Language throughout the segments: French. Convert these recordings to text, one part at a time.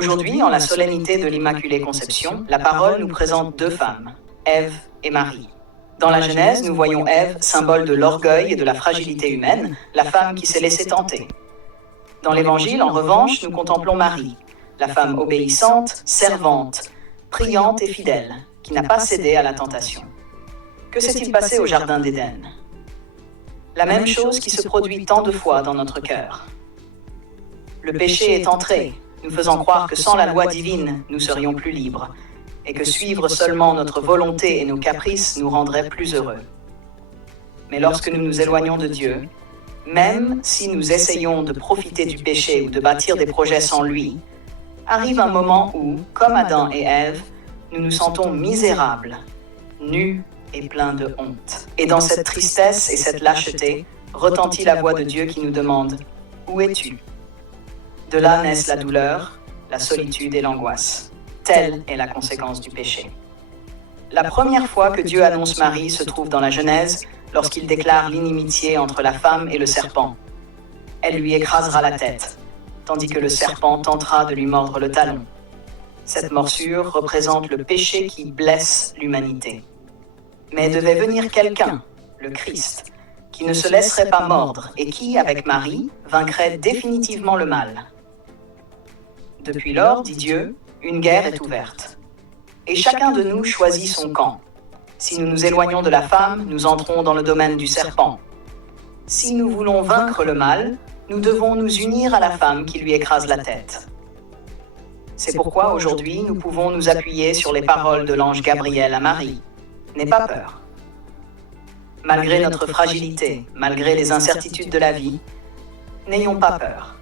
Aujourd'hui, en la solennité de l'Immaculée Conception, la parole nous présente deux femmes, Ève et Marie. Dans la Genèse, nous voyons Ève, symbole de l'orgueil et de la fragilité humaine, la femme qui s'est laissée tenter. Dans l'Évangile, en revanche, nous contemplons Marie, la femme obéissante, servante, priante et fidèle, qui n'a pas cédé à la tentation. Que s'est-il passé au Jardin d'Éden? La même chose qui se produit tant de fois dans notre cœur. Le péché est entré, nous faisant croire que sans la loi divine, nous serions plus libres, et que suivre seulement notre volonté et nos caprices nous rendrait plus heureux. Mais lorsque nous nous éloignons de Dieu, même si nous essayons de profiter du péché ou de bâtir des projets sans lui, arrive un moment où, comme Adam et Ève, nous nous sentons misérables, nus et pleins de honte. Et dans cette tristesse et cette lâcheté, retentit la voix de Dieu qui nous demande « Où es-tu » De là naissent la douleur, la solitude et l'angoisse. Telle est la conséquence du péché. La première fois que Dieu annonce Marie se trouve dans la Genèse, lorsqu'il déclare l'inimitié entre la femme et le serpent. Elle lui écrasera la tête, tandis que le serpent tentera de lui mordre le talon. Cette morsure représente le péché qui blesse l'humanité. Mais devait venir quelqu'un, le Christ, qui ne se laisserait pas mordre et qui, avec Marie, vaincrait définitivement le mal. Depuis lors, dit Dieu, une guerre est ouverte. Et chacun de nous choisit son camp. Si nous nous éloignons de la femme, nous entrons dans le domaine du serpent. Si nous voulons vaincre le mal, nous devons nous unir à la femme qui lui écrase la tête. C'est pourquoi aujourd'hui, nous pouvons nous appuyer sur les paroles de l'ange Gabriel à Marie. N'aie pas peur. Malgré notre fragilité, malgré les incertitudes de la vie, n'ayons pas peur.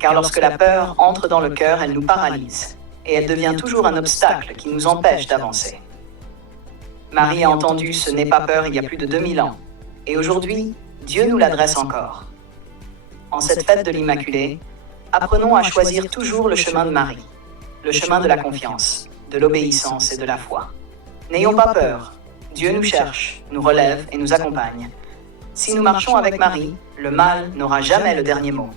Car lorsque la peur entre dans le cœur, elle nous paralyse, et elle devient toujours un obstacle qui nous empêche d'avancer. Marie a entendu ce « n'aie pas peur » il y a plus de 2000 ans, et aujourd'hui, Dieu nous l'adresse encore. En cette fête de l'Immaculée, apprenons à choisir toujours le chemin de Marie, le chemin de la confiance, de l'obéissance et de la foi. N'ayons pas peur, Dieu nous cherche, nous relève et nous accompagne. Si nous marchons avec Marie, le mal n'aura jamais le dernier mot.